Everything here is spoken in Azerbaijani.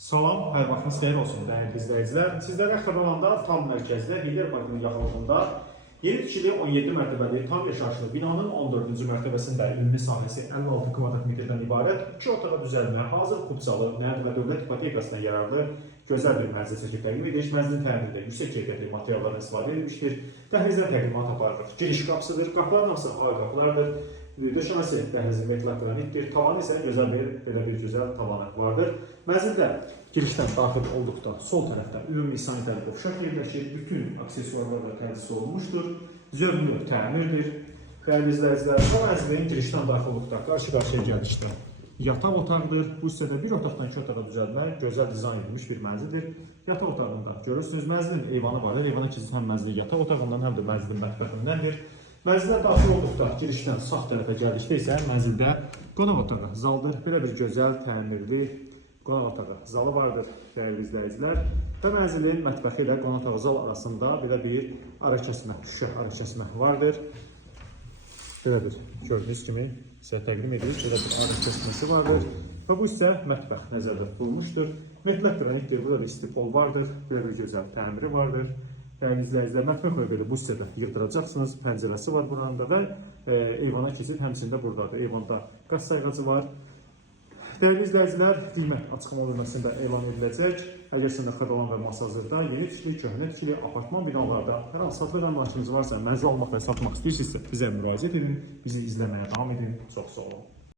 Salam, hər vaxtınız xeyir olsun dəyərli izləyicilər. Sizlərə Xırdalanında tam mərkəzdə Hilyer Parkının yaxınlığında yeni tikili 17 mərtəbəli tam yaşayışlı binanın 14-cü mərtəbəsində ümumi sahəsi 56 kvadrat metrdən ibarət 2 otağa düzəlmə, hazır xubsalı, nəqd və dövlət ipotekasına yararlı gözəl bir mənzil çəkib təqdim edirik. Mənzilin təmirində yüksək keyfiyyətli materiallardan istifadə edilmişdir. Dəhlizdən təqdimat aparılır. Giriş qapısıdır, qapıların hamısı ağ qapılardır. Döşəməsi dəhlizin metalogranitdir. Tavanı isə belə bir gözəl tavanı vardır. Mənzildə girişdən daxil olduqda sol tərəfdə ümumi sanitar qovşaq yerləşir. Bütün aksesuarlarla təchiz olunmuşdur. Zövqlü təmirdir. Dəyərli izləyicilər, bu mənzilin girişdən daxil olduqda qarşı-qarşıya gəlişdə yataq otağıdır. Bu hissədə bir otaqdan 2 otağa düzəlmə, gözəl dizayn edilmiş bir mənzildir. Yataq otağında görürsünüz, mənzilin eyvanı var. Eyvana keçid həm mənzilin yataq otağından, həm də mənzilin mətbəxindəndir. Mənzilə daxil olduqda girişdən sağ tərəfə gəldikdə isə mənzildə qonaq otağı zaldır. Belə bir gözəl, təmirli qonaq otağı zalı vardır dəyərli izləyicilər. Və mənzilin mətbəxi ilə qonaq otağı zal arasında belə bir arakəsmə, şüşə arakəsmə vardır. Belə bir gördüyünüz kimi sizə təqdim edirik. Belə bir arakəsməsi vardır. Və bu isə mətbəx nəzərdə tutulmuşdur. Metal qranitdir, burada bir istipol vardır. Belə bir gözəl təmiri vardır. Dəyərli izləyicilər, mətbəxlə belə bu hissədə yığdıracaqsınız. Pəncərəsi var buranda və eyvana keçid həmçində buradadır. Eyvanda qaz sayğacı var. Dəyərli izləyicilər, qiymət açıqlama bölməsində elan ediləcək. Əgər sizin də Xırdalan və Masazırda yeni tikili, köhnə tikili apartman binalarda hər hansı satılır əmlakınız varsa, mənzil almaq və satmaq istəyirsinizsə bizə müraciət edin. Bizi izləməyə davam edin. Çox sağ olun.